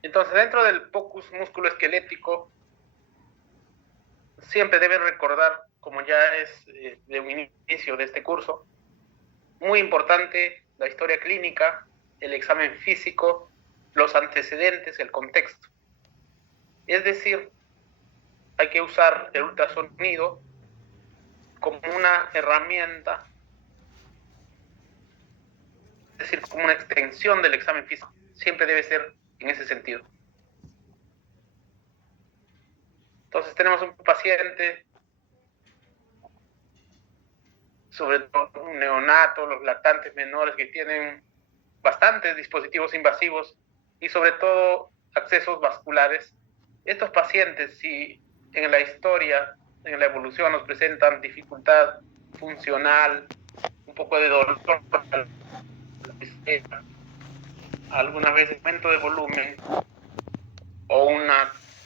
Entonces, dentro del focus músculo-esquelético, siempre deben recordar, como ya es de un inicio de este curso, muy importante la historia clínica, el examen físico, los antecedentes, el contexto. Es decir, hay que usar el ultrasonido como una herramienta, es decir, como una extensión del examen físico. Siempre debe ser en ese sentido. Entonces tenemos un paciente, sobre todo un neonato, los lactantes menores que tienen bastantes dispositivos invasivos y sobre todo accesos vasculares. Estos pacientes, si en la historia, en la evolución nos presentan dificultad funcional, un poco de dolor, algunas veces aumento de volumen o un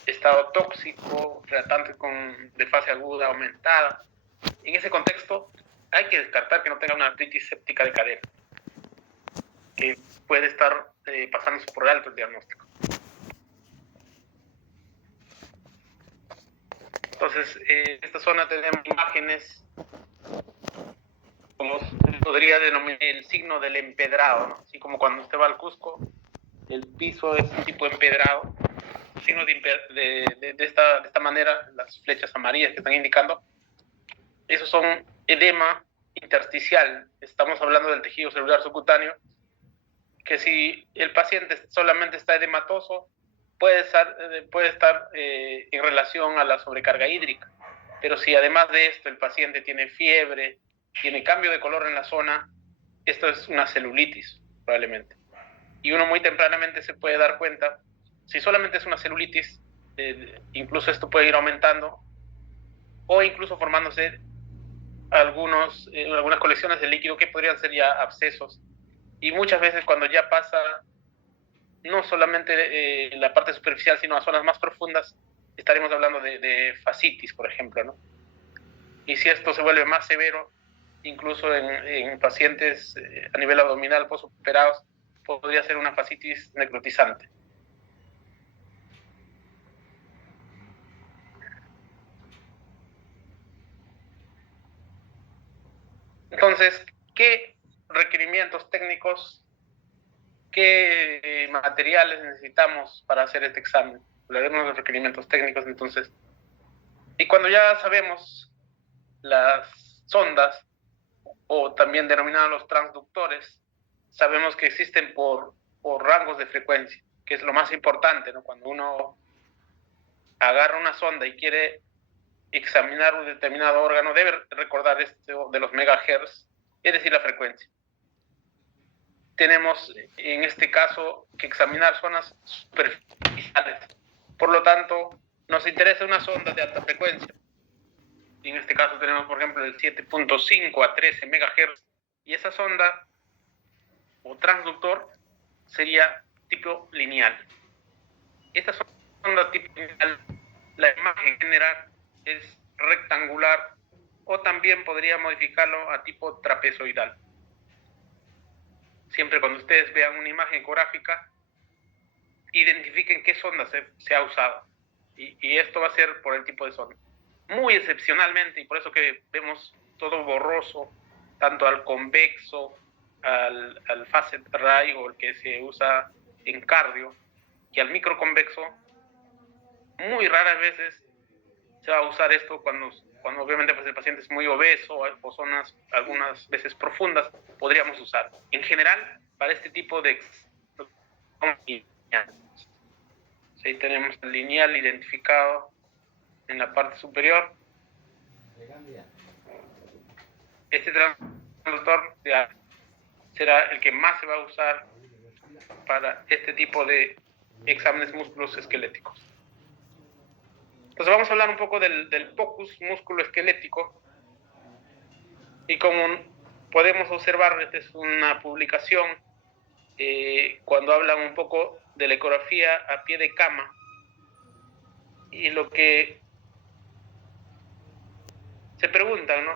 estado tóxico, tratante de fase aguda aumentada, en ese contexto hay que descartar que no tenga una artritis séptica de cadera, que puede estar pasándose por alto el diagnóstico. Entonces, en esta zona tenemos imágenes, como se podría denominar el signo del empedrado, ¿no? Así como cuando usted va al Cusco, el piso es tipo empedrado, signos de esta manera, las flechas amarillas que están indicando, esos son edema intersticial. Estamos hablando del tejido celular subcutáneo, que si el paciente solamente está edematoso, puede estar en relación a la sobrecarga hídrica. Pero si además de esto el paciente tiene fiebre, tiene cambio de color en la zona, esto es una celulitis, probablemente. Y uno muy tempranamente se puede dar cuenta, si solamente es una celulitis, incluso esto puede ir aumentando, o incluso formándose algunas colecciones de líquido que podrían ser ya abscesos. Y muchas veces cuando ya pasa no solamente la parte superficial, sino a zonas más profundas, estaremos hablando de fascitis, por ejemplo, ¿no? Y si esto se vuelve más severo, incluso en pacientes a nivel abdominal posoperados, podría ser una fascitis necrotizante. Entonces, ¿qué requerimientos técnicos, qué materiales necesitamos para hacer este examen? Hablaremos de los requerimientos técnicos, entonces. Y cuando ya sabemos las sondas, o también denominados los transductores, sabemos que existen por rangos de frecuencia, que es lo más importante, ¿no? Cuando uno agarra una sonda y quiere examinar un determinado órgano, debe recordar esto de los megahertz, es decir, la frecuencia. Tenemos en este caso que examinar zonas superficiales. Por lo tanto, nos interesa una sonda de alta frecuencia. Y en este caso tenemos, por ejemplo, el 7.5 a 13 MHz. Y esa sonda o transductor sería tipo lineal. Esta sonda tipo lineal, la imagen general es rectangular o también podría modificarlo a tipo trapezoidal. Siempre cuando ustedes vean una imagen ecográfica, identifiquen qué sonda se ha usado. Y esto va a ser por el tipo de sonda. Muy excepcionalmente, y por eso que vemos todo borroso, tanto al convexo, al facet ray o el que se usa en cardio, que al microconvexo, muy raras veces se va a usar esto cuando obviamente pues el paciente es muy obeso o zonas algunas veces profundas, podríamos usar. En general, para este tipo de ahí tenemos el lineal identificado en la parte superior. Este transductor será el que más se va a usar para este tipo de exámenes músculos esqueléticos. Entonces vamos a hablar un poco del focus músculo esquelético. Y como podemos observar, esta es una publicación cuando hablan un poco de la ecografía a pie de cama. Y lo que se preguntan, ¿no?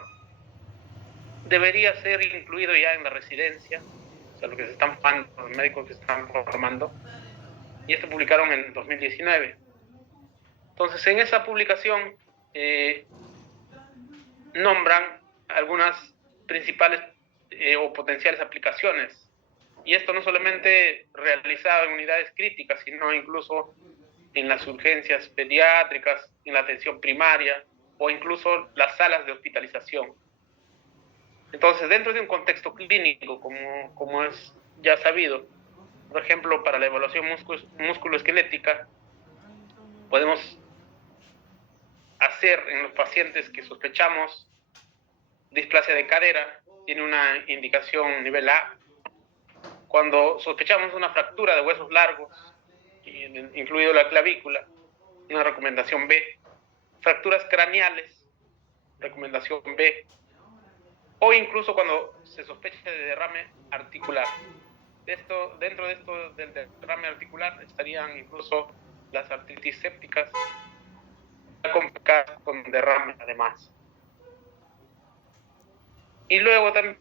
¿Debería ser incluido ya en la residencia? O sea, lo que se están formando, los médicos que se están formando. Y esto publicaron en 2019. Entonces, en esa publicación nombran algunas principales o potenciales aplicaciones. Y esto no solamente realizado en unidades críticas, sino incluso en las urgencias pediátricas, en la atención primaria o incluso las salas de hospitalización. Entonces, dentro de un contexto clínico, como es ya sabido, por ejemplo, para la evaluación musculoesquelética, podemos hacer en los pacientes que sospechamos displasia de cadera, tiene una indicación nivel A. Cuando sospechamos una fractura de huesos largos, incluido la clavícula, una recomendación B. Fracturas craneales, recomendación B. O incluso cuando se sospecha de derrame articular. Dentro de esto del derrame articular estarían incluso las artritis sépticas, complicadas con derrame además. Y luego también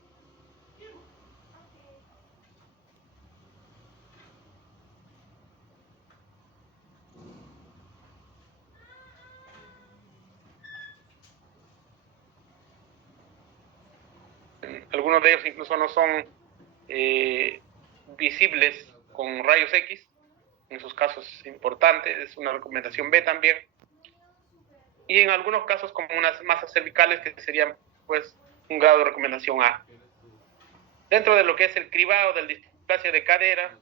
algunos de ellos incluso no son visibles con rayos X, en sus casos es importante, es una recomendación B también. Y en algunos casos como unas masas cervicales que serían pues un grado de recomendación A. Dentro de lo que es el cribado del displasia de cadera,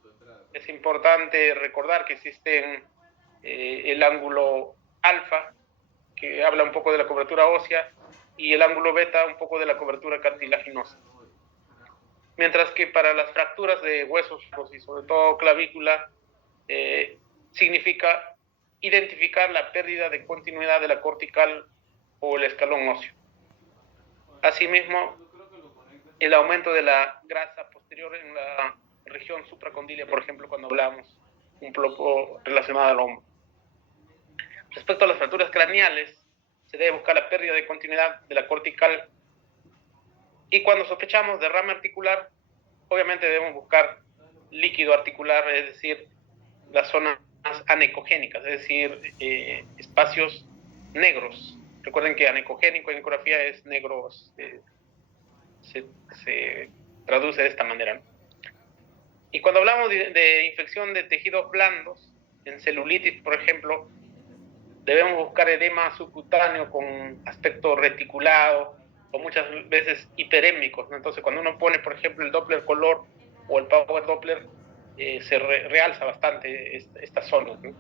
es importante recordar que existen el ángulo alfa, que habla un poco de la cobertura ósea, y el ángulo beta un poco de la cobertura cartilaginosa. Mientras que para las fracturas de huesos y sobre todo clavícula, significa identificar la pérdida de continuidad de la cortical o el escalón óseo. Asimismo, el aumento de la grasa posterior en la región supracondilia, por ejemplo, cuando hablamos un poco relacionado al hombro. Respecto a las fracturas craneales, se debe buscar la pérdida de continuidad de la cortical. Y cuando sospechamos derrame articular, obviamente debemos buscar líquido articular, es decir, las zonas anecogénicas, es decir, espacios negros. Recuerden que anecogénico en ecografía es negro, se traduce de esta manera, ¿no? Y cuando hablamos de infección de tejidos blandos, en celulitis, por ejemplo, debemos buscar edema subcutáneo con aspecto reticulado o muchas veces hiperémicos, ¿no? Entonces, cuando uno pone, por ejemplo, el Doppler color o el Power Doppler, se realza bastante estas zonas, ¿no?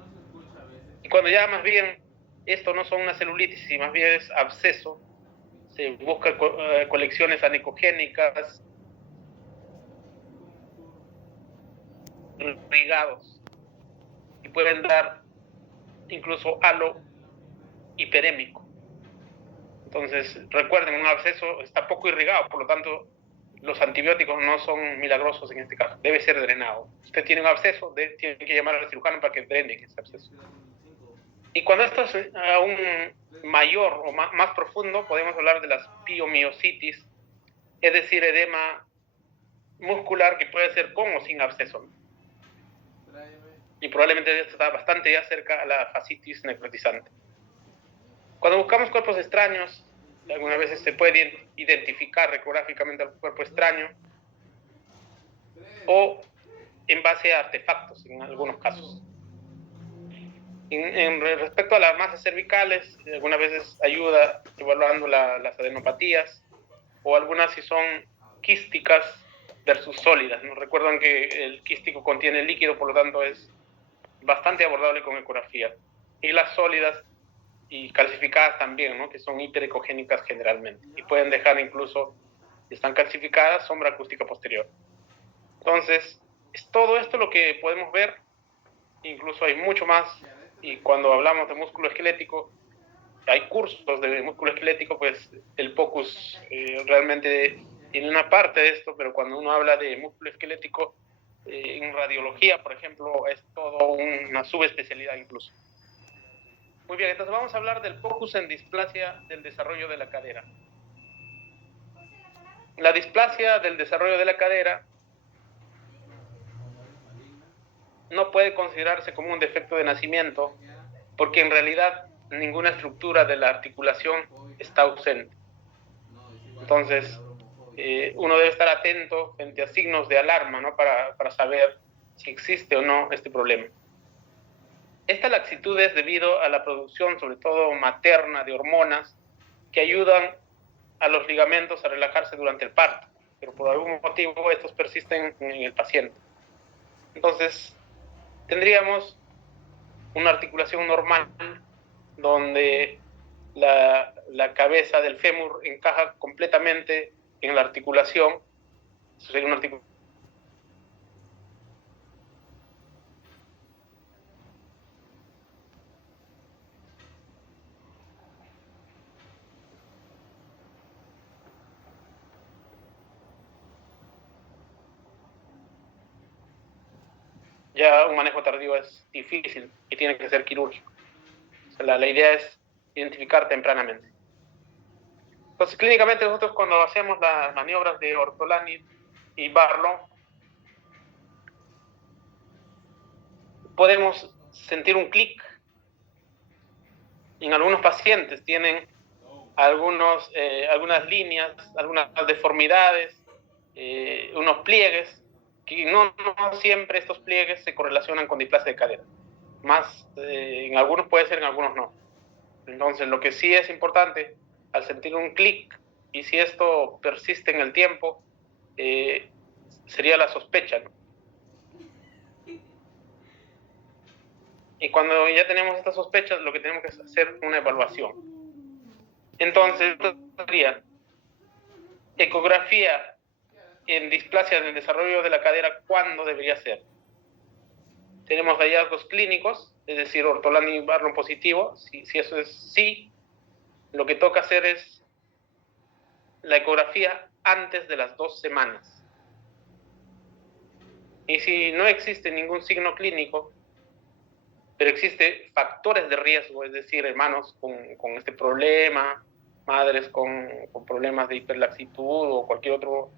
Y cuando ya más bien esto no son una celulitis, sino más bien es absceso, se busca colecciones anecogénicas, irrigados, y pueden dar incluso halo hiperémico. Entonces, recuerden, un absceso está poco irrigado, por lo tanto, los antibióticos no son milagrosos en este caso, debe ser drenado. Usted tiene un absceso, tiene que llamar al cirujano para que drene ese absceso. Y cuando esto es aún mayor o más profundo, podemos hablar de las piomiositis, es decir, edema muscular que puede ser con o sin absceso. Y probablemente está bastante ya cerca a la fascitis necrotizante. Cuando buscamos cuerpos extraños, algunas veces se puede identificar ecográficamente al cuerpo extraño o en base a artefactos en algunos casos. Respecto a las masas cervicales, algunas veces ayuda evaluando las adenopatías o algunas si son quísticas versus sólidas, ¿no? Recuerdan que el quístico contiene líquido, por lo tanto es bastante abordable con ecografía. Y las sólidas y calcificadas también, ¿no? Que son hiperecogénicas generalmente y pueden dejar incluso, si están calcificadas, sombra acústica posterior. Entonces, es todo esto lo que podemos ver, incluso hay mucho más, y cuando hablamos de músculo esquelético, hay cursos de músculo esquelético, pues el POCUS realmente tiene una parte de esto, pero cuando uno habla de músculo esquelético, en radiología, por ejemplo, es todo una subespecialidad incluso. Muy bien, entonces vamos a hablar del POCUS en displasia del desarrollo de la cadera. La displasia del desarrollo de la cadera no puede considerarse como un defecto de nacimiento, porque en realidad ninguna estructura de la articulación está ausente. Entonces, uno debe estar atento frente a signos de alarma, ¿no? Para saber si existe o no este problema. Esta laxitud es debido a la producción, sobre todo materna, de hormonas que ayudan a los ligamentos a relajarse durante el parto, pero por algún motivo estos persisten en el paciente. Entonces, tendríamos una articulación normal donde la cabeza del fémur encaja completamente en la articulación. Eso sería una articulación ya un manejo tardío es difícil y tiene que ser quirúrgico. O sea, la idea es identificar tempranamente. Entonces, clínicamente nosotros cuando hacemos las maniobras de Ortolani y Barlow, podemos sentir un clic. En algunos pacientes tienen algunas líneas, algunas deformidades, unos pliegues, que no siempre estos pliegues se correlacionan con displasia de cadera. Más en algunos puede ser, en algunos no. Entonces, lo que sí es importante, al sentir un clic, y si esto persiste en el tiempo, sería la sospecha, ¿no? Y cuando ya tenemos estas sospechas, lo que tenemos que hacer es una evaluación. Entonces, sería ecografía en displasia del desarrollo de la cadera, ¿cuándo debería ser? Tenemos hallazgos clínicos, es decir, Ortolani Barlow positivo. Si eso es sí, lo que toca hacer es la ecografía antes de las 2 semanas. Y si no existe ningún signo clínico, pero existe factores de riesgo, es decir, hermanos con este problema, madres con problemas de hiperlaxitud o cualquier otro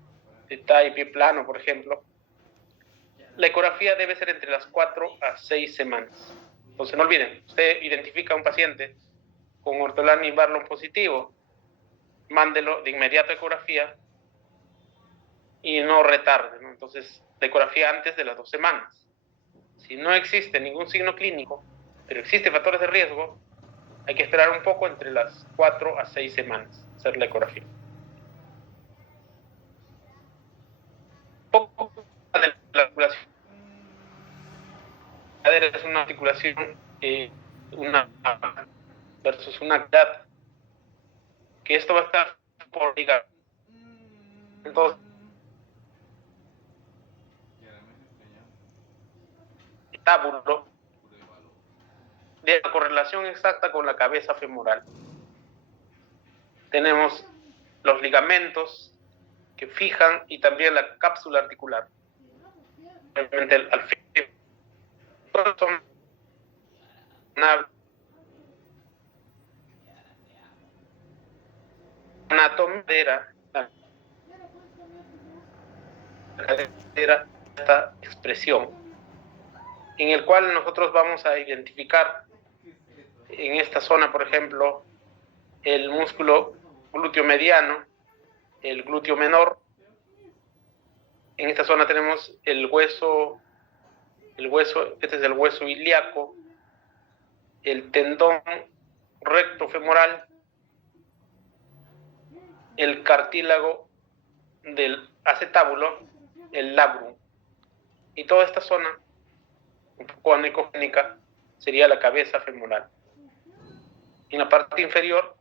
detalle, pie plano, por ejemplo, la ecografía debe ser entre las 4 a 6 semanas. Entonces no olviden, usted identifica a un paciente con Ortolani Barlow positivo, mándelo de inmediato a ecografía y no retarde, ¿no? Entonces, la ecografía antes de las 2 semanas. Si no existe ningún signo clínico, pero existen factores de riesgo, hay que esperar un poco entre las 4 a 6 semanas hacer la ecografía. Poco de la articulación. La cadera es una articulación versus una actividad, que esto va a estar por ligar. Entonces, el tábulo de la correlación exacta con la cabeza femoral. Tenemos los ligamentos que fijan y también la cápsula articular. Obviamente al fin son una anatomía, la cadera, esta expresión, en el cual nosotros vamos a identificar en esta zona, por ejemplo, el músculo glúteo mediano, el glúteo menor. En esta zona tenemos el hueso, este es el hueso ilíaco, el tendón recto femoral, el cartílago del acetábulo, el labrum. Y toda esta zona, un poco anecogénica, sería la cabeza femoral. En la parte inferior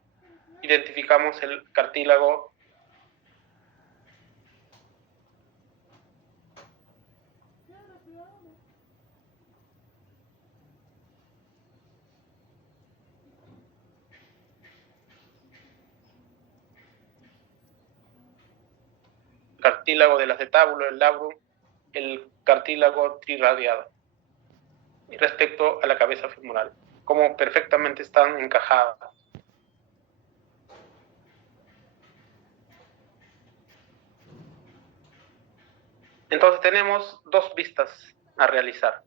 identificamos el cartílago del acetábulo, el labrum, el cartílago triradiado. Y respecto a la cabeza femoral, como perfectamente están encajadas. Entonces tenemos dos vistas a realizar.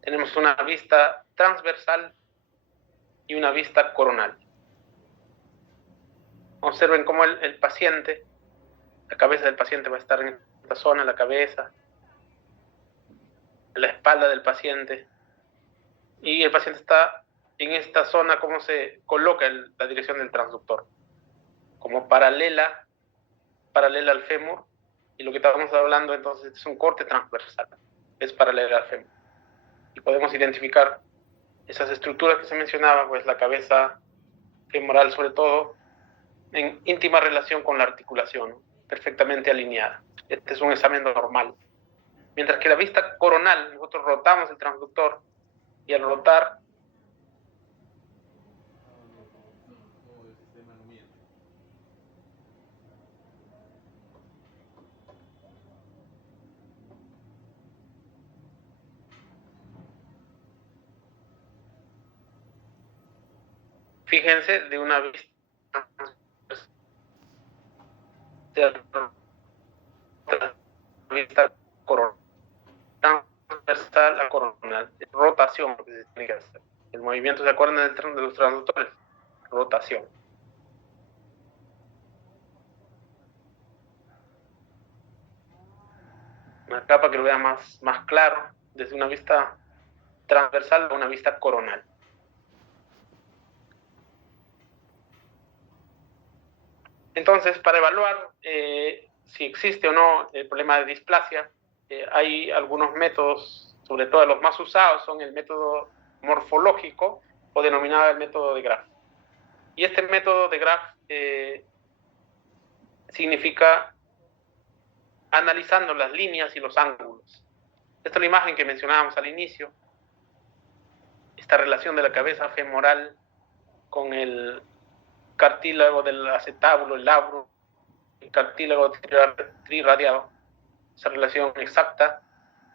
Tenemos una vista transversal y una vista coronal. Observen cómo el paciente, la cabeza del paciente va a estar en esta zona, la cabeza, la espalda del paciente, y el paciente está en esta zona, cómo se coloca la dirección del transductor, como paralela al fémur, y lo que estamos hablando entonces es un corte transversal, es paralela al fémur. Y podemos identificar esas estructuras que se mencionaban, pues la cabeza femoral sobre todo, en íntima relación con la articulación, ¿no? Perfectamente alineada. Este es un examen normal. Mientras que la vista coronal, nosotros rotamos el transductor y al rotar fíjense de una vista coronal transversal a coronal, rotación, el movimiento, ¿se acuerdan de los transductores? Rotación. Una capa que lo vea más claro, desde una vista transversal a una vista coronal. Entonces, para evaluar si existe o no el problema de displasia, hay algunos métodos, sobre todo los más usados, son el método morfológico o denominado el método de Graf. Y este método de Graf significa analizando las líneas y los ángulos. Esta es la imagen que mencionábamos al inicio, esta relación de la cabeza femoral con el cartílago del acetábulo, el labro, el cartílago triradiado, esa relación exacta.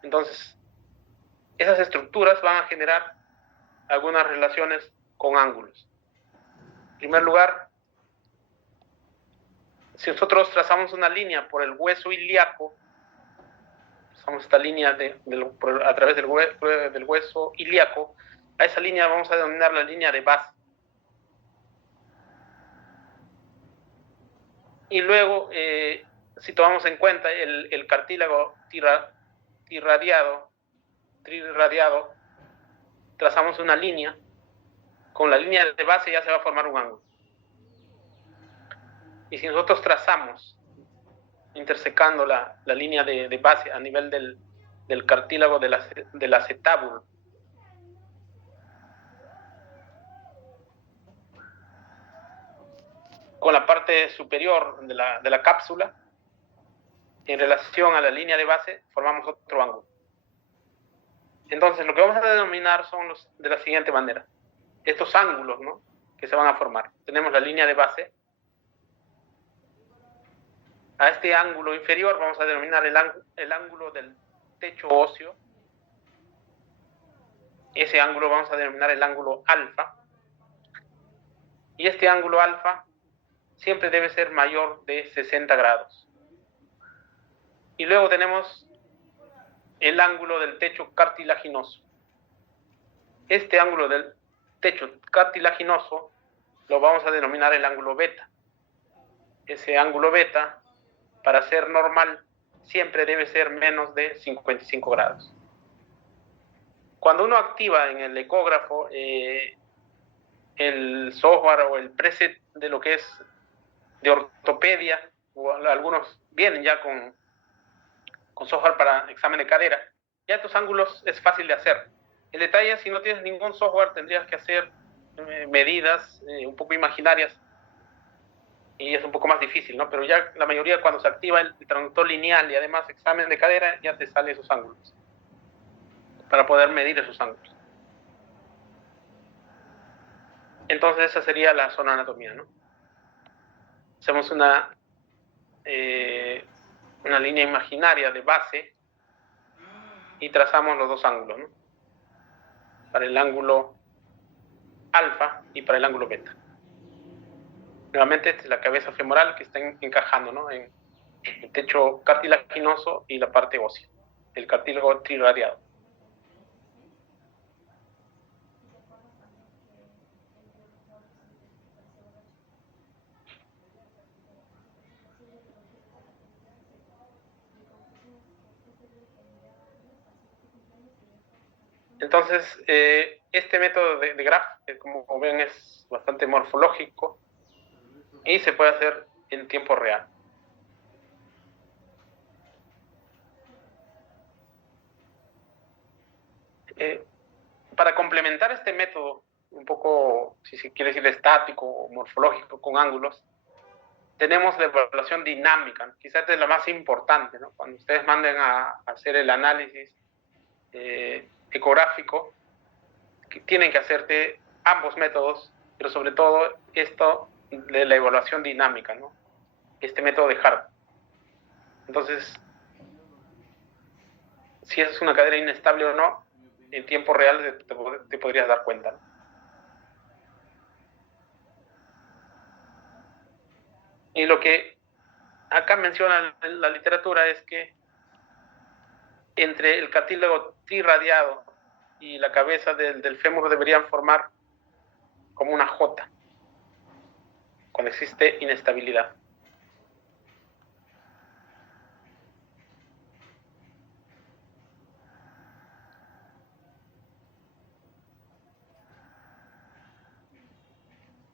Entonces, esas estructuras van a generar algunas relaciones con ángulos. En primer lugar, si nosotros trazamos una línea por el hueso ilíaco, trazamos esta línea a través del hueso ilíaco, a esa línea vamos a denominar la línea de base. Y luego, si tomamos en cuenta el cartílago triradiado, trazamos una línea, con la línea de base ya se va a formar un ángulo. Y si nosotros trazamos, intersecando la línea de base a nivel del cartílago del acetábulo, con la parte superior de la cápsula, en relación a la línea de base, formamos otro ángulo. Entonces, lo que vamos a denominar son de la siguiente manera. Estos ángulos, ¿no?, que se van a formar. Tenemos la línea de base. A este ángulo inferior vamos a denominar el ángulo del techo óseo. Ese ángulo vamos a denominar el ángulo alfa. Y este ángulo alfa siempre debe ser mayor de 60 grados. Y luego tenemos el ángulo del techo cartilaginoso. Este ángulo del techo cartilaginoso lo vamos a denominar el ángulo beta. Ese ángulo beta, para ser normal, siempre debe ser menos de 55 grados. Cuando uno activa en el ecógrafo el software o el preset de lo que es de ortopedia, o algunos vienen ya con software para examen de cadera, ya estos ángulos es fácil de hacer. El detalle es, si no tienes ningún software, tendrías que hacer medidas un poco imaginarias, y es un poco más difícil, ¿no? Pero ya la mayoría, cuando se activa el transductor lineal y además examen de cadera, ya te salen esos ángulos, para poder medir esos ángulos. Entonces esa sería la zona anatomía, ¿no? Hacemos una línea imaginaria de base y trazamos los dos ángulos, ¿no?, para el ángulo alfa y para el ángulo beta. Nuevamente, esta es la cabeza femoral que está encajando, ¿no?, en el techo cartilaginoso y la parte ósea, el cartílago triradiado. Entonces, este método de Graf, como ven, es bastante morfológico y se puede hacer en tiempo real. Para complementar este método, un poco, si se quiere decir, estático o morfológico con ángulos, tenemos la evaluación dinámica, quizás es la más importante, ¿no? Cuando ustedes manden a hacer el análisis ecográfico, que tienen que hacerte ambos métodos, pero sobre todo esto de la evaluación dinámica, ¿no? Este método de Hart. Entonces, si es una cadera inestable o no, en tiempo real te podrías dar cuenta, ¿no? Y lo que acá menciona la literatura es que entre el cartílago triradiado y la cabeza del fémur deberían formar como una J cuando existe inestabilidad.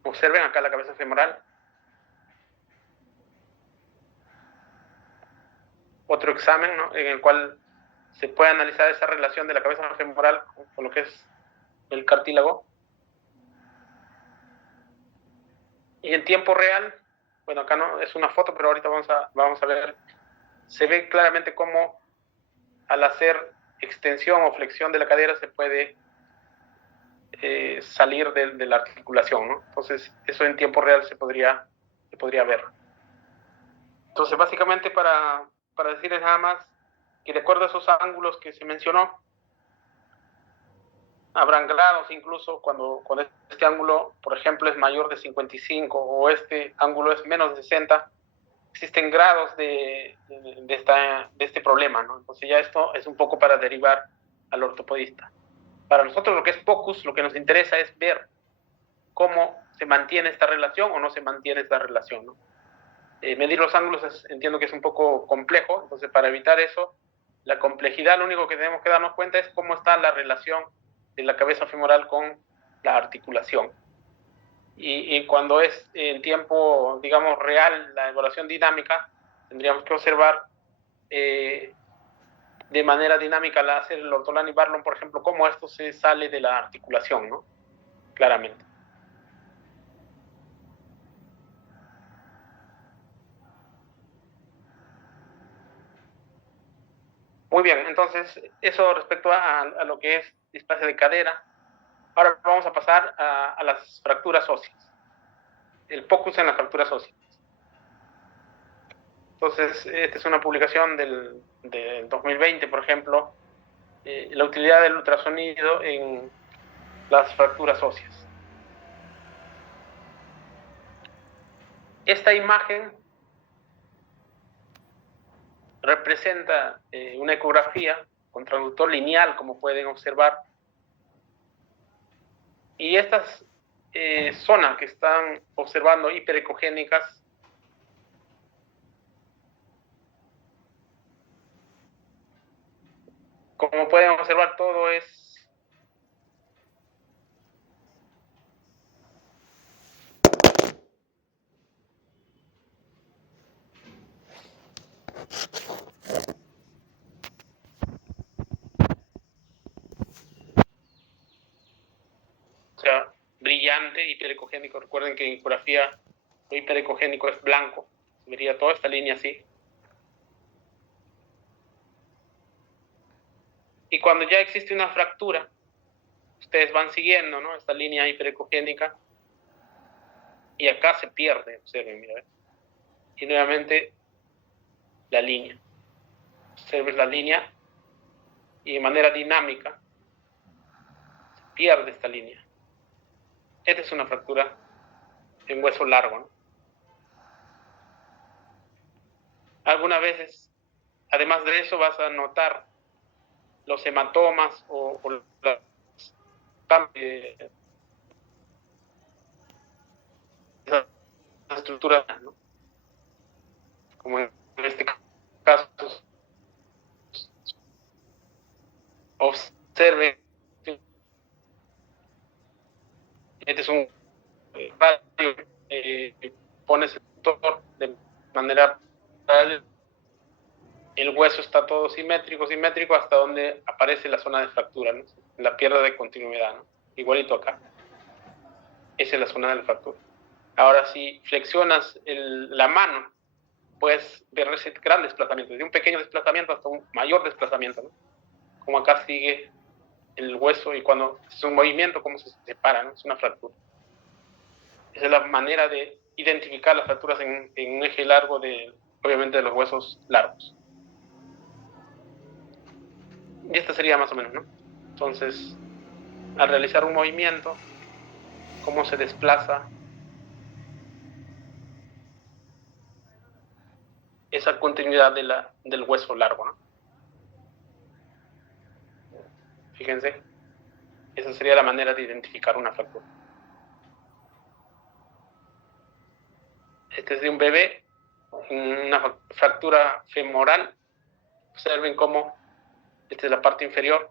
Observen acá la cabeza femoral. Otro examen, ¿no?, en el cual se puede analizar esa relación de la cabeza femoral con lo que es el cartílago. Y en tiempo real, bueno, acá no es una foto, pero ahorita vamos a ver, se ve claramente cómo al hacer extensión o flexión de la cadera se puede salir de la articulación, ¿no? Entonces, eso en tiempo real se podría ver. Entonces, básicamente para decirles nada más que de acuerdo a esos ángulos que se mencionó, habrán grados incluso cuando este ángulo, por ejemplo, es mayor de 55 o este ángulo es menos de 60, existen grados de este problema, ¿no? Entonces ya esto es un poco para derivar al ortopedista. Para nosotros lo que es POCUS, lo que nos interesa es ver cómo se mantiene esta relación o no se mantiene esta relación, ¿no? Medir los ángulos entiendo que es un poco complejo, entonces para evitar eso, la complejidad, lo único que tenemos que darnos cuenta es cómo está la relación de la cabeza femoral con la articulación. Y cuando es en tiempo, digamos, real, la evaluación dinámica, tendríamos que observar de manera dinámica al hacer el ortolan y Barlon, por ejemplo, cómo esto se sale de la articulación, ¿no? Claramente. Muy bien, entonces eso respecto a lo que es displasia de cadera. Ahora vamos a pasar a las fracturas óseas. El POCUS en las fracturas óseas. Entonces, esta es una publicación del 2020, por ejemplo, la utilidad del ultrasonido en las fracturas óseas. Esta imagen representa una ecografía con transductor lineal, como pueden observar. Y estas zonas que están observando hiperecogénicas como pueden observar, todo es brillante, hiperecogénico. Recuerden que en ecografía lo hiperecogénico es blanco. Se vería toda esta línea así. Y cuando ya existe una fractura, ustedes van siguiendo, ¿no?, esta línea hiperecogénica y acá se pierde, observen, mira, y nuevamente la línea. Observen la línea y de manera dinámica se pierde esta línea. Esta es una fractura en hueso largo, ¿no? Algunas veces, además de eso, vas a notar los hematomas o las estructuras, ¿no? Como en este caso, observen, este es un radio, pones el motor de manera paralela, el hueso está todo simétrico hasta donde aparece la zona de fractura, ¿no? La pérdida de continuidad, ¿no? Igualito acá. Esa es la zona de la fractura. Ahora, si flexionas la mano, puedes ver ese gran desplazamiento, de un pequeño desplazamiento hasta un mayor desplazamiento, ¿no? Como acá sigue el hueso y cuando es un movimiento, cómo se separa, ¿no? Es una fractura. Esa es la manera de identificar las fracturas en un eje largo, obviamente, de los huesos largos. Y esta sería más o menos, ¿no? Entonces, al realizar un movimiento, cómo se desplaza esa continuidad del hueso largo, ¿no? Fíjense, esa sería la manera de identificar una fractura. Este es de un bebé, una fractura femoral. Observen cómo esta es la parte inferior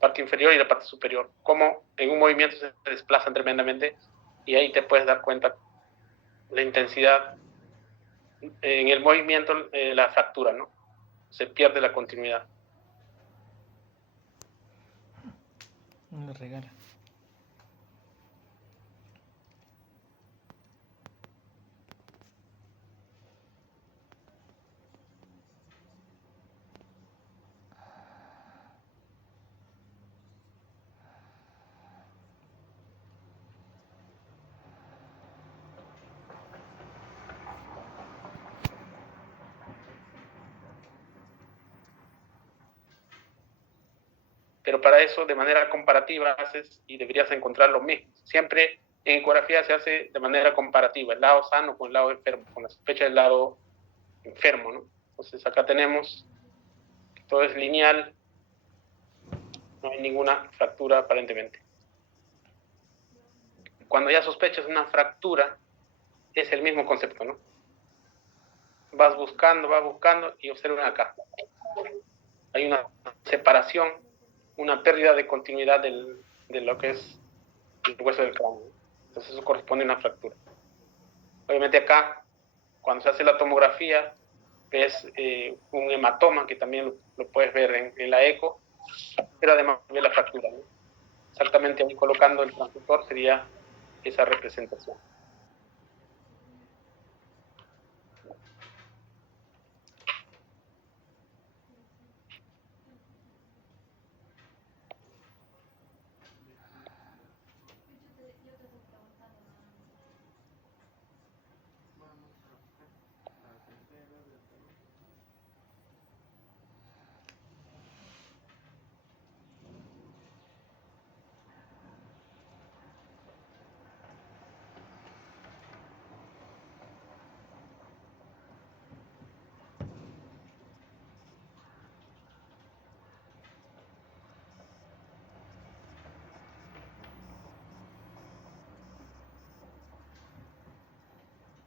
y la parte superior, cómo en un movimiento se desplazan tremendamente, y ahí te puedes dar cuenta la intensidad en el movimiento, la fractura, ¿no? Se pierde la continuidad. Me regala. Pero para eso, de manera comparativa, haces y deberías encontrar lo mismo. Siempre en ecografía se hace de manera comparativa, el lado sano con el lado enfermo, con la sospecha del lado enfermo, ¿no? Entonces acá tenemos que todo es lineal, no hay ninguna fractura aparentemente. Cuando ya sospechas una fractura, es el mismo concepto, ¿no? Vas buscando y observen acá. Hay una separación, una pérdida de continuidad de lo que es el hueso del cráneo. Entonces eso corresponde a una fractura. Obviamente acá, cuando se hace la tomografía, ves un hematoma, que también lo puedes ver en la eco, pero además ves la fractura, ¿no? Exactamente ahí colocando el transductor sería esa representación.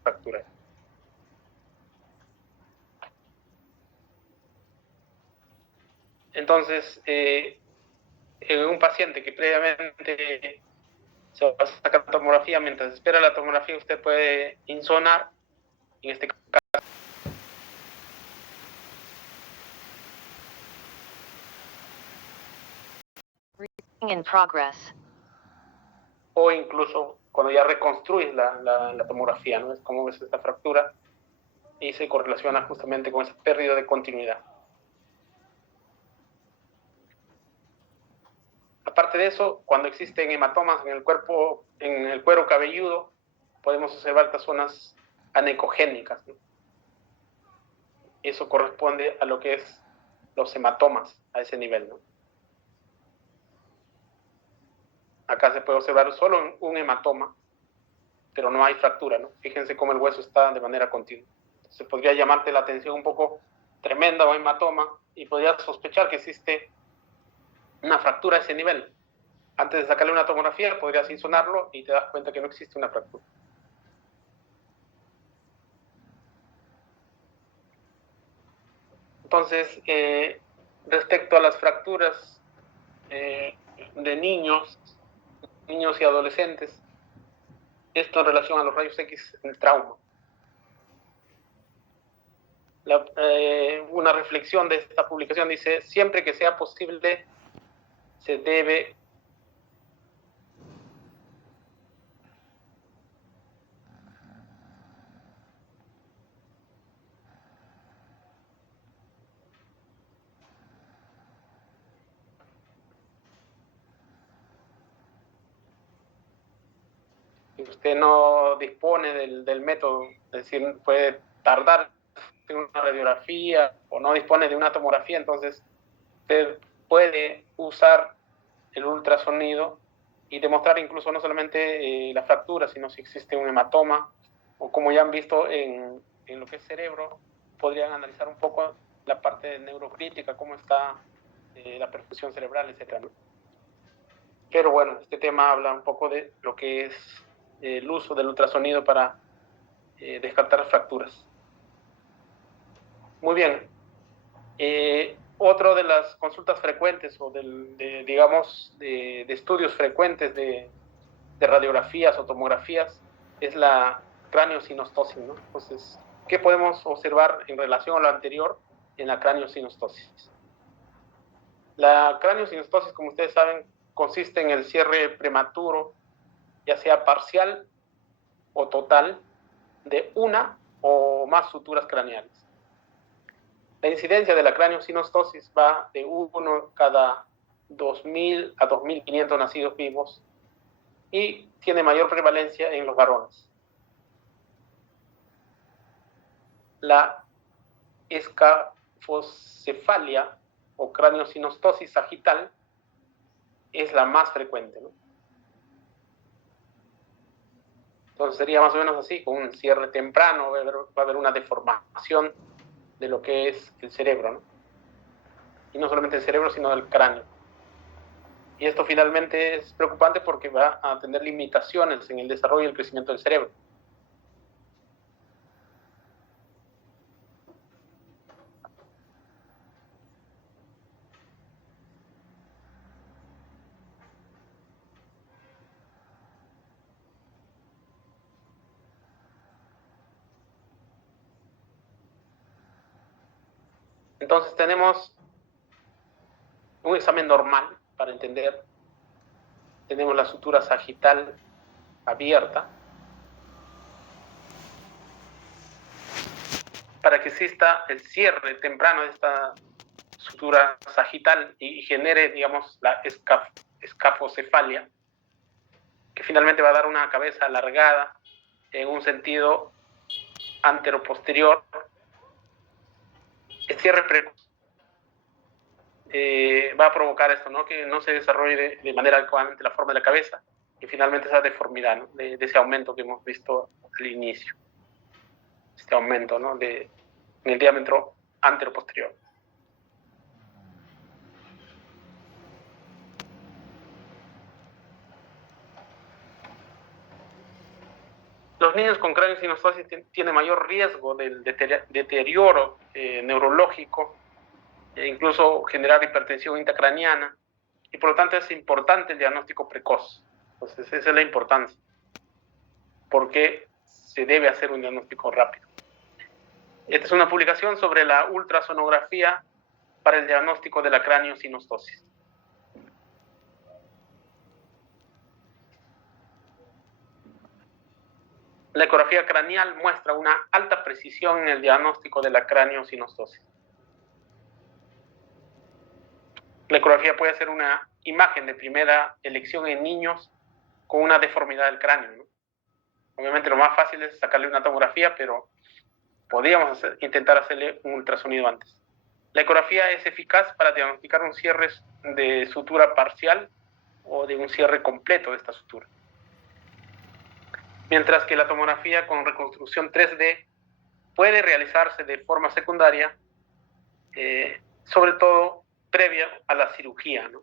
Fractura. Entonces, en un paciente que previamente se va a sacar tomografía, mientras espera la tomografía, usted puede insonar, en este caso, In progress. o incluso cuando ya reconstruyes la tomografía, ¿no? Es como ves esta fractura y se correlaciona justamente con esa pérdida de continuidad. Aparte de eso, cuando existen hematomas en el cuerpo, en el cuero cabelludo, podemos observar estas zonas anecogénicas, ¿no? Eso corresponde a lo que es los hematomas a ese nivel, ¿no? Acá se puede observar solo un hematoma, pero no hay fractura, ¿no? Fíjense cómo el hueso está de manera continua. se podría llamarte la atención un poco tremenda o hematoma y podrías sospechar que existe una fractura a ese nivel. Antes de sacarle una tomografía podrías insonarlo y te das cuenta que no existe una fractura. Entonces, respecto a las fracturas de niños y adolescentes, esto en relación a los rayos X en el trauma. Una reflexión de esta publicación dice: siempre que sea posible, se debe si usted no dispone del método, es decir, puede tardar en una radiografía o no dispone de una tomografía, entonces usted puede usar el ultrasonido y demostrar incluso no solamente la fractura, sino si existe un hematoma, o como ya han visto en lo que es cerebro, podrían analizar un poco la parte neurocrítica, cómo está la perfusión cerebral, etc. Pero bueno, este tema habla un poco de lo que es el uso del ultrasonido para descartar fracturas. Muy bien. Otro de las consultas frecuentes o de estudios frecuentes de radiografías o tomografías es la craniosinostosis, ¿no? Entonces, ¿qué podemos observar en relación a lo anterior en la craniosinostosis? La craniosinostosis, como ustedes saben, consiste en el cierre prematuro, ya sea parcial o total, de una o más suturas craneales. La incidencia de la craniosinostosis va de 1 cada 2.000 a 2.500 nacidos vivos y tiene mayor prevalencia en los varones. La escafocefalia o craniosinostosis sagital es la más frecuente, ¿no? Entonces sería más o menos así, con un cierre temprano va a haber una deformación de lo que es el cerebro, ¿no? Y no solamente el cerebro, sino del cráneo. Y esto finalmente es preocupante porque va a tener limitaciones en el desarrollo y el crecimiento del cerebro. Entonces tenemos un examen normal para entender. Tenemos la sutura sagital abierta. Para que exista el cierre temprano de esta sutura sagital y genere, digamos, la escafocefalia, que finalmente va a dar una cabeza alargada en un sentido antero-posterior. El cierre precoz va a provocar esto, ¿no? Que no se desarrolle de manera adecuadamente la forma de la cabeza y finalmente esa deformidad, ¿no? de ese aumento que hemos visto al inicio. Este aumento, ¿no? en el diámetro antero-posterior. Los niños con craniosinostosis tienen mayor riesgo del deterioro neurológico, e incluso generar hipertensión intracraniana, y por lo tanto es importante el diagnóstico precoz. Entonces esa es la importancia, porque se debe hacer un diagnóstico rápido. Esta es una publicación sobre la ultrasonografía para el diagnóstico de la craniosinostosis. La ecografía craneal muestra una alta precisión en el diagnóstico de la craniosinostosis. La ecografía puede ser una imagen de primera elección en niños con una deformidad del cráneo, ¿no? Obviamente lo más fácil es sacarle una tomografía, pero podríamos intentar hacerle un ultrasonido antes. La ecografía es eficaz para diagnosticar un cierre de sutura parcial o de un cierre completo de esta sutura. Mientras que la tomografía con reconstrucción 3D puede realizarse de forma secundaria, sobre todo previa a la cirugía, ¿no?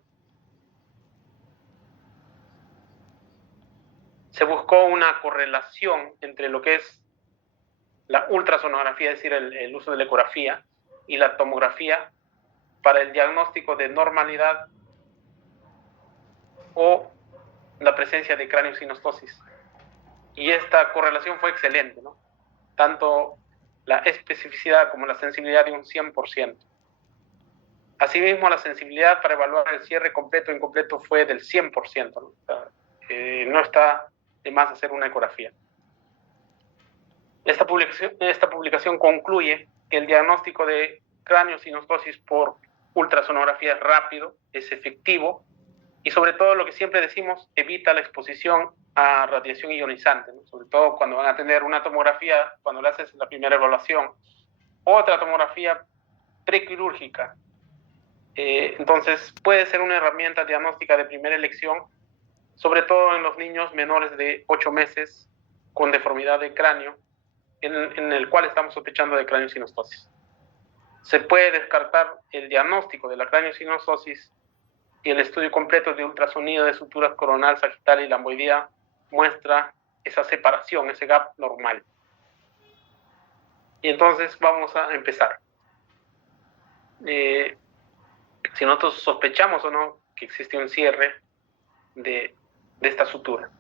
Se buscó una correlación entre lo que es la ultrasonografía, es decir, el uso de la ecografía, y la tomografía para el diagnóstico de normalidad o la presencia de craneosinostosis. Y esta correlación fue excelente, ¿no? Tanto la especificidad como la sensibilidad de un 100%. Asimismo, la sensibilidad para evaluar el cierre completo o incompleto fue del 100%, ¿no? O sea, no está de más hacer una ecografía. Esta publicación concluye que el diagnóstico de craneosinostosis por ultrasonografía es rápido, es efectivo y sobre todo lo que siempre decimos, evita la exposición a radiación ionizante, ¿no? Sobre todo cuando van a tener una tomografía, cuando le haces la primera evaluación, otra tomografía prequirúrgica. Entonces puede ser una herramienta diagnóstica de primera elección, sobre todo en los niños menores de 8 meses con deformidad de cráneo, en el cual estamos sospechando de craneosinostosis. Se puede descartar el diagnóstico de la craneosinostosis y el estudio completo de ultrasonido de suturas coronal, sagital y lamboidea muestra esa separación, ese gap normal. Y entonces vamos a empezar. Si nosotros sospechamos o no que existe un cierre de esta sutura.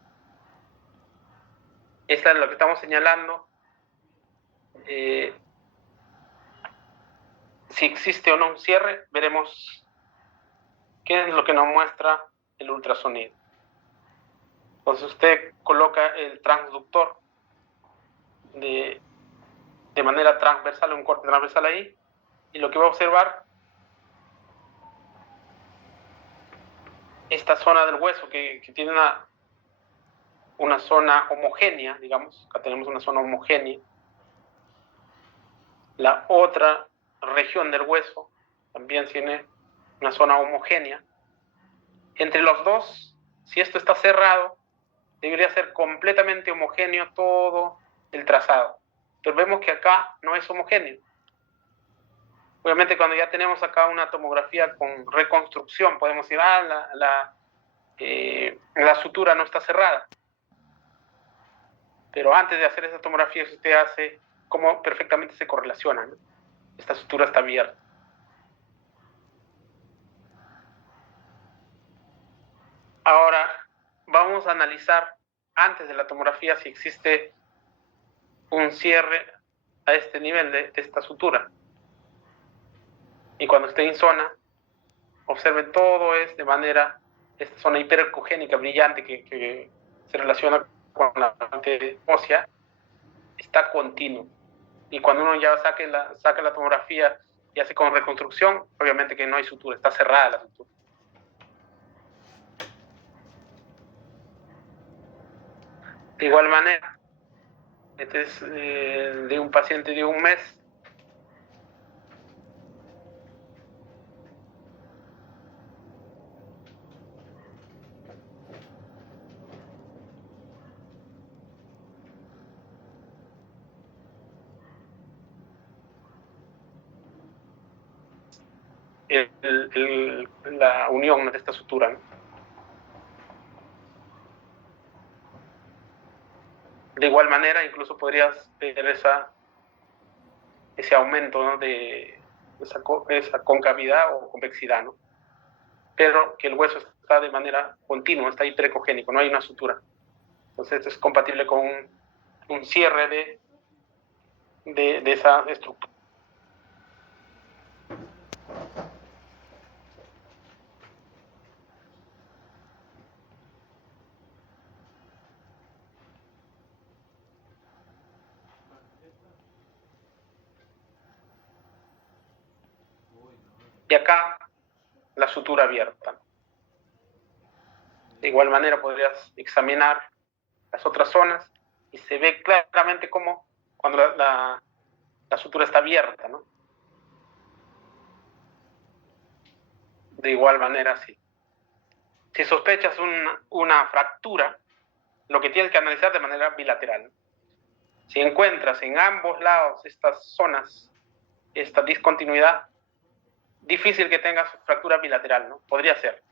Esta es lo que estamos señalando. Si existe o no un cierre, veremos qué es lo que nos muestra el ultrasonido. Entonces usted coloca el transductor de manera transversal, un corte transversal ahí, y lo que va a observar, esta zona del hueso que tiene una zona homogénea, digamos, acá tenemos una zona homogénea. La otra región del hueso también tiene una zona homogénea. Entre los dos, si esto está cerrado, debería ser completamente homogéneo todo el trazado. Pero vemos que acá no es homogéneo. Obviamente cuando ya tenemos acá una tomografía con reconstrucción, podemos decir, la sutura no está cerrada. Pero antes de hacer esa tomografía, usted hace cómo perfectamente se correlacionan, ¿no? Esta sutura está abierta. Ahora vamos a analizar antes de la tomografía si existe un cierre a este nivel de esta sutura. Y cuando esté en zona, observen todo es de manera, esta zona hipercogénica brillante que se relaciona con la parte ósea, está continuo. Y cuando uno ya saca la tomografía y hace con reconstrucción, obviamente que no hay sutura, está cerrada la sutura. De igual manera, este es de un paciente de 1 mes. La unión de esta sutura, ¿no? De igual manera, incluso podrías ver ese aumento, ¿no? de esa concavidad o convexidad, ¿no? Pero que el hueso está de manera continua, está hiperecogénico, no hay una sutura. Entonces esto es compatible con un cierre de esa estructura. Y acá la sutura abierta. De igual manera podrías examinar las otras zonas y se ve claramente cómo cuando la sutura está abierta, ¿no? De igual manera, sí. Si sospechas una fractura, lo que tienes que analizar de manera bilateral. Si encuentras en ambos lados estas zonas, esta discontinuidad, difícil que tengas fractura bilateral, ¿no? Podría ser.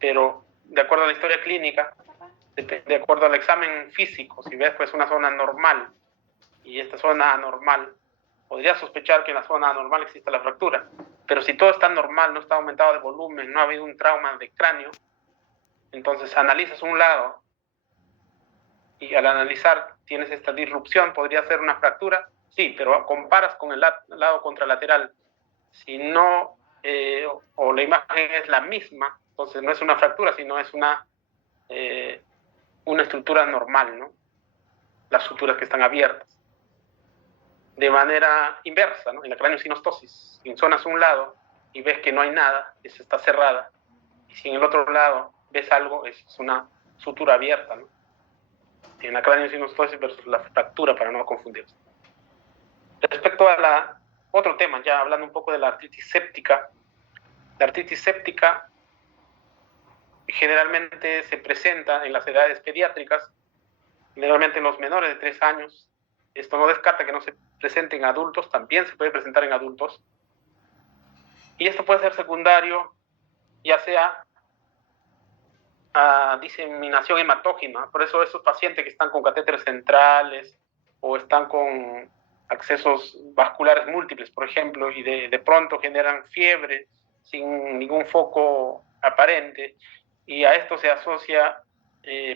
Pero de acuerdo a la historia clínica, de acuerdo al examen físico, si ves pues una zona normal y esta zona anormal, podrías sospechar que en la zona anormal existe la fractura. Pero si todo está normal, no está aumentado de volumen, no ha habido un trauma de cráneo, entonces analizas un lado y al analizar tienes esta disrupción, podría ser una fractura, sí, pero comparas con el lado contralateral, si no, o la imagen es la misma, entonces no es una fractura, sino es una estructura normal, ¿no? Las suturas que están abiertas. De manera inversa, ¿no? En la craneosinostosis, si enzonas un lado y ves que no hay nada, esa está cerrada, y si en el otro lado ves algo, es una sutura abierta, ¿no? En la craneosinostosis versus la fractura, para no confundirse. Respecto a otro tema, ya hablando un poco de la artritis séptica generalmente se presenta en las edades pediátricas, generalmente en los menores de 3 años. Esto no descarta que no se presente en adultos, también se puede presentar en adultos. Y esto puede ser secundario, ya sea a diseminación hematógena. Por eso esos pacientes que están con catéteres centrales o están con accesos vasculares múltiples, por ejemplo, y de pronto generan fiebre sin ningún foco aparente, y a esto se asocia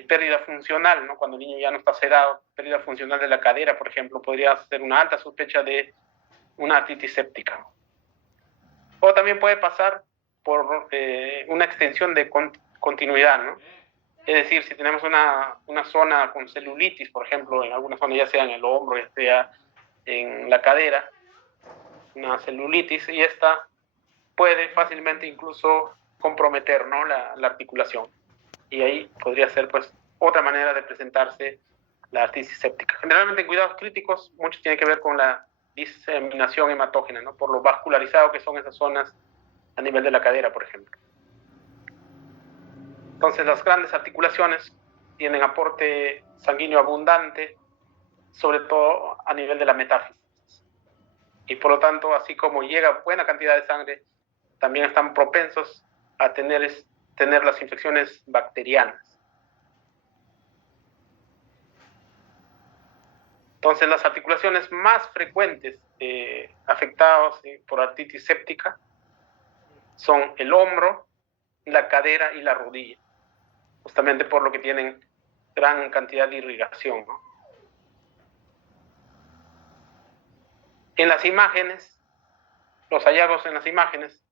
pérdida funcional, ¿no? Cuando el niño ya no está sedado, pérdida funcional de la cadera, por ejemplo, podría ser una alta sospecha de una artritis séptica. O también puede pasar por una extensión de continuidad, ¿no? Es decir, si tenemos una zona con celulitis, por ejemplo, en alguna zona, ya sea en el hombro, ya sea en la cadera, una celulitis, y esta puede fácilmente incluso comprometer, ¿no? la articulación. Y ahí podría ser pues otra manera de presentarse la artritis séptica. Generalmente en cuidados críticos, mucho tiene que ver con la diseminación hematógena, ¿no? Por lo vascularizado que son esas zonas a nivel de la cadera, por ejemplo. Entonces las grandes articulaciones tienen aporte sanguíneo abundante, sobre todo a nivel de la metáfisis. Y por lo tanto, así como llega buena cantidad de sangre, también están propensos a tener las infecciones bacterianas. Entonces, las articulaciones más frecuentes afectadas por artritis séptica son el hombro, la cadera y la rodilla, justamente por lo que tienen gran cantidad de irrigación, ¿no? En las imágenes, los hallazgos en las imágenes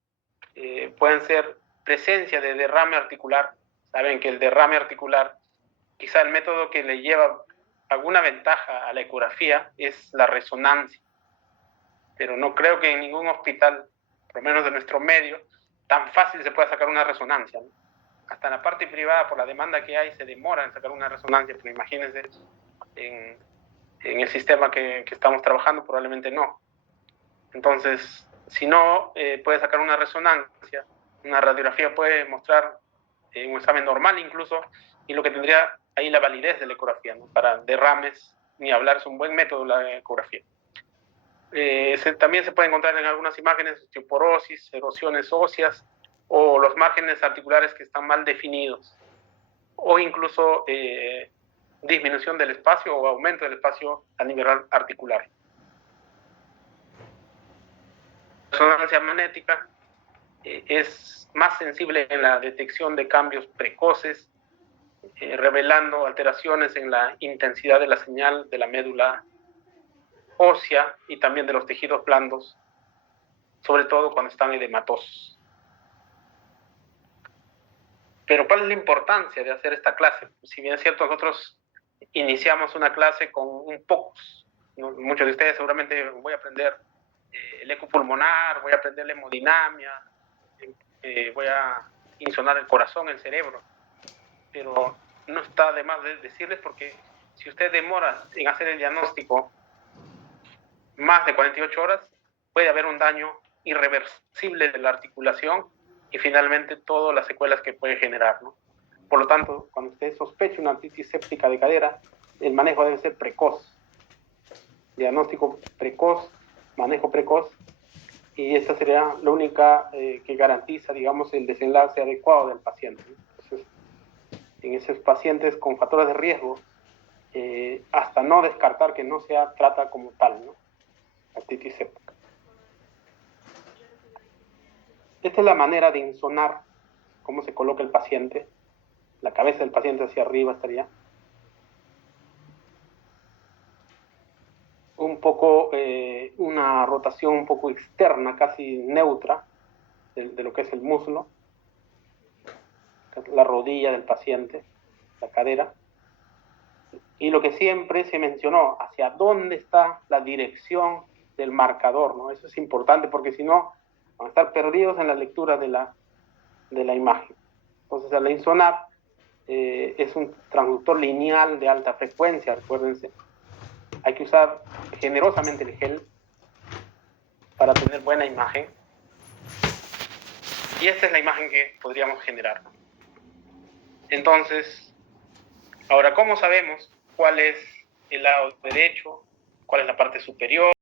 pueden ser presencia de derrame articular. Saben que el derrame articular, quizá el método que le lleva alguna ventaja a la ecografía es la resonancia, pero no creo que en ningún hospital, por lo menos de nuestro medio, tan fácil se pueda sacar una resonancia, ¿no? Hasta en la parte privada, por la demanda que hay, se demora en sacar una resonancia, pero imagínense en el sistema que estamos trabajando, probablemente no. Entonces, si no puede sacar una resonancia, una radiografía puede mostrar un examen normal incluso, y lo que tendría ahí la validez de la ecografía, ¿no? Para derrames, ni hablar, es un buen método la ecografía. También se puede encontrar en algunas imágenes osteoporosis, erosiones óseas, o los márgenes articulares que están mal definidos, o incluso disminución del espacio o aumento del espacio a nivel articular. La resonancia magnética es más sensible en la detección de cambios precoces, revelando alteraciones en la intensidad de la señal de la médula ósea y también de los tejidos blandos, sobre todo cuando están edematosos. Pero ¿cuál es la importancia de hacer esta clase? Si bien es cierto, nosotros iniciamos una clase con un POCUS, ¿no? Muchos de ustedes seguramente voy a aprender el eco pulmonar, voy a aprender la hemodinamia, voy a insonar el corazón, el cerebro, pero no está de más de decirles, porque si usted demora en hacer el diagnóstico más de 48 horas, puede haber un daño irreversible de la articulación y finalmente todas las secuelas que puede generar, ¿no? Por lo tanto, cuando usted sospeche una artritis séptica de cadera, el manejo debe ser precoz. diagnóstico precoz, manejo precoz, y esta sería la única que garantiza, digamos, el desenlace adecuado del paciente. Entonces, en esos pacientes con factores de riesgo, hasta no descartar que no se trata como tal, ¿no? Hepatitis séptica. Esta es la manera de insonar, cómo se coloca el paciente. La cabeza del paciente hacia arriba estaría. Un poco, una rotación un poco externa, casi neutra, de lo que es el muslo, la rodilla del paciente, la cadera. Y lo que siempre se mencionó, hacia dónde está la dirección del marcador, ¿no? Eso es importante porque si no, van a estar perdidos en la lectura de la imagen. Entonces, al insonar, es un transductor lineal de alta frecuencia, recuérdense. Hay que usar generosamente el gel para tener buena imagen. Y esta es la imagen que podríamos generar. Entonces, ahora, ¿cómo sabemos cuál es el lado derecho? ¿Cuál es la parte superior?